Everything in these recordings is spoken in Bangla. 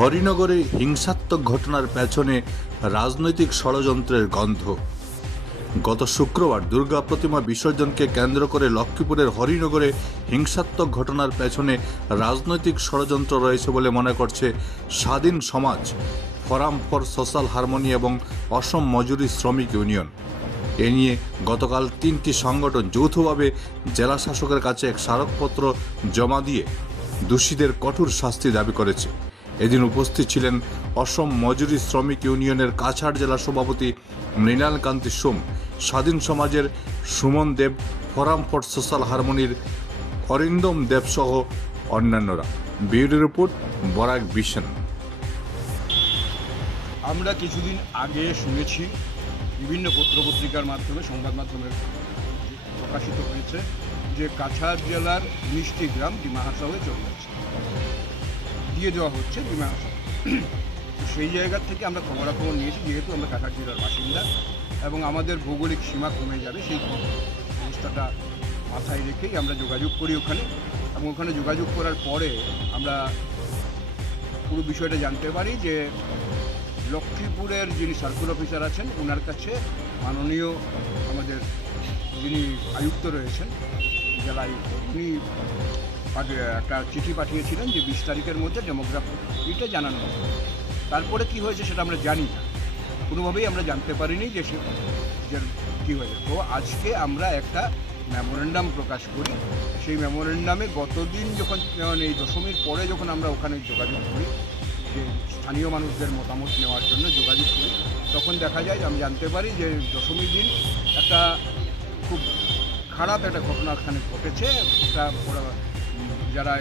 হরিনগরে হিংসাত্মক ঘটনার পেছনে রাজনৈতিক ষড়যন্ত্রের গন্ধ। গত শুক্রবার দুর্গা প্রতিমা বিসর্জনকে কেন্দ্র করে লক্ষ্মীপুরের হরিনগরে হিংসাত্মক ঘটনার পেছনে রাজনৈতিক ষড়যন্ত্র রয়েছে বলে মনে করছে স্বাধীন সমাজ, ফোরাম ফর সোশ্যাল হারমোনি এবং অসম মজুরি শ্রমিক ইউনিয়ন। এ নিয়ে গতকাল 3টি সংগঠন যৌথভাবে জেলা শাসকের কাছে এক স্মারকপত্র জমা দিয়ে দোষীদের কঠোর শাস্তি দাবি করেছে। এদিন উপস্থিত ছিলেন অসম মজুরি শ্রমিক ইউনিয়নের কাছাড় জেলা সভাপতি মৃণাল কান্তি সোম, স্বাধীন সমাজের সুমন দেব, ফোরাম ফর সোশ্যাল হারমোনির অরিন্দম দেব সহ অন্যান্যরা। Bureau report, Barak vision. আমরা কিছুদিন আগে শুনেছি বিভিন্ন পত্রপত্রিকার মাধ্যমে, সংবাদ মাধ্যমে প্রকাশিত হয়েছে যে কাছাড় জেলার 19টি গ্রাম ডিমা হাসাওয়ে চলে যাচ্ছে, দিয়ে দেওয়া হচ্ছে ডিমা হাসাও। সেই জায়গা থেকে আমরা খবরাখবর নিয়েছি, যেহেতু আমরা কাছাড় জেলার বাসিন্দা এবং আমাদের ভৌগোলিক সীমা কমে যাবে সেই অবস্থাটা মাথায় রেখেই আমরা যোগাযোগ করি ওখানে, এবং ওখানে যোগাযোগ করার পরে আমরা পুরো বিষয়টা জানতে পারি যে লক্ষ্মীপুরের যিনি সার্কেল অফিসার আছেন ওনার কাছে মাননীয় আমাদের যিনি আয়ুক্ত রয়েছেন, জেলা আয়ুক্ত, উনি একটা চিঠি পাঠিয়েছিলেন যে 20 তারিখের মধ্যে ডেমোগ্রাফিটা জানানো হবে। তারপরে কি হয়েছে সেটা আমরা জানি না, কোনোভাবেই আমরা জানতে পারিনি যে কী হয়েছে। তো আজকে আমরা একটা মেমোরেন্ডাম প্রকাশ করি। সেই মেমোরেন্ডামে গতদিন যখন এই দশমীর পরে যখন আমরা ওখানে যোগাযোগ করি, যে স্থানীয় মানুষদের মতামত নেওয়ার জন্য যোগাযোগ করি, তখন দেখা যায়, আমি জানতে পারি যে দশমীর দিন একটা খুব খারাপ একটা ঘটনা ওখানে ঘটেছে। একটা যারা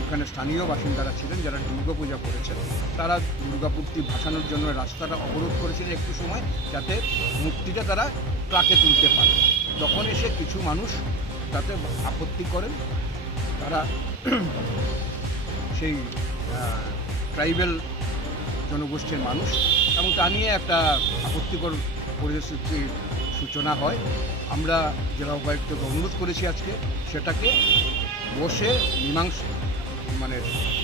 এখানে স্থানীয় বাসিন্দারা ছিলেন, যারা দুর্গাপূজা করেছেন, তারা দুর্গামূর্তি ভাসানোর জন্য রাস্তাটা অবরোধ করেছিলেন একটু সময়, যাতে মূর্তিটা তারা ট্রাকে তুলতে পারে। তখন এসে কিছু মানুষ তাতে আপত্তি করেন, তারা সেই ট্রাইবেল জনগোষ্ঠীর মানুষ, এবং তা নিয়ে একটা আপত্তিকর পরিস্থিতির সূচনা হয়। আমরা জেলা উপায়ুক্তকে অনুরোধ করেছি আজকে সেটাকে বসে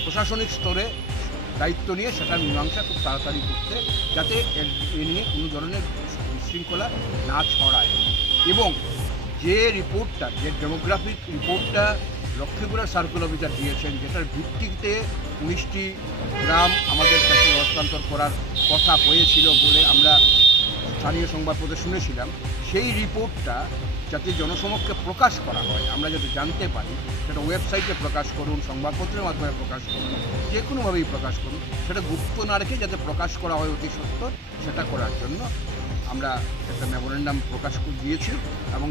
প্রশাসনিক স্তরে দায়িত্ব নিয়ে সেটার মীমাংসা খুব তাড়াতাড়ি করতে, যাতে এ নিয়ে কোনো ধরনের বিশৃঙ্খলা না ছড়ায়। এবং যে রিপোর্টটা, যে ডেমোগ্রাফিক রিপোর্টটা লক্ষ্মীপুরের সার্কেল অফিসার দিয়েছেন, যেটার ভিত্তিতে 19টি গ্রাম আমাদের কাছে হস্তান্তর করার কথা হয়েছিল বলে আমরা স্থানীয় সংবাদপত্রে শুনেছিলাম, সেই রিপোর্টটা যাতে জনসমক্ষে প্রকাশ করা হয়, আমরা যাতে জানতে পারি, সেটা ওয়েবসাইটে প্রকাশ করুন, সংবাদপত্রের মাধ্যমে প্রকাশ করুন, যে কোনোভাবেই প্রকাশ করুন, সেটা গুপ্ত না রেখে যাতে প্রকাশ করা হয় অতি সত্বর, সেটা করার জন্য আমরা একটা মেমোরেন্ডাম প্রকাশ দিয়েছি। এবং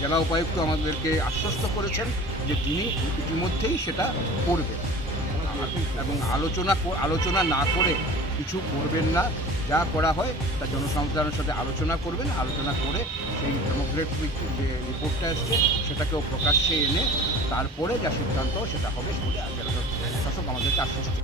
জেলা উপায়ুক্ত আমাদেরকে আশ্বস্ত করেছেন যে তিনি ইতিমধ্যেই সেটা করবেন, এবং আলোচনা না করে কিছু করবেন না। যা করা হয় তা জনসাধারণের সাথে আলোচনা করবেন, আলোচনা করে সেই ডেমোগ্রাফিক যে রিপোর্টটা এসছে সেটাকেও প্রকাশ্যে এনে তারপরে যা সিদ্ধান্ত সেটা হবে বলে জেলা শাসক আমাদেরকে আশ্বস্ত।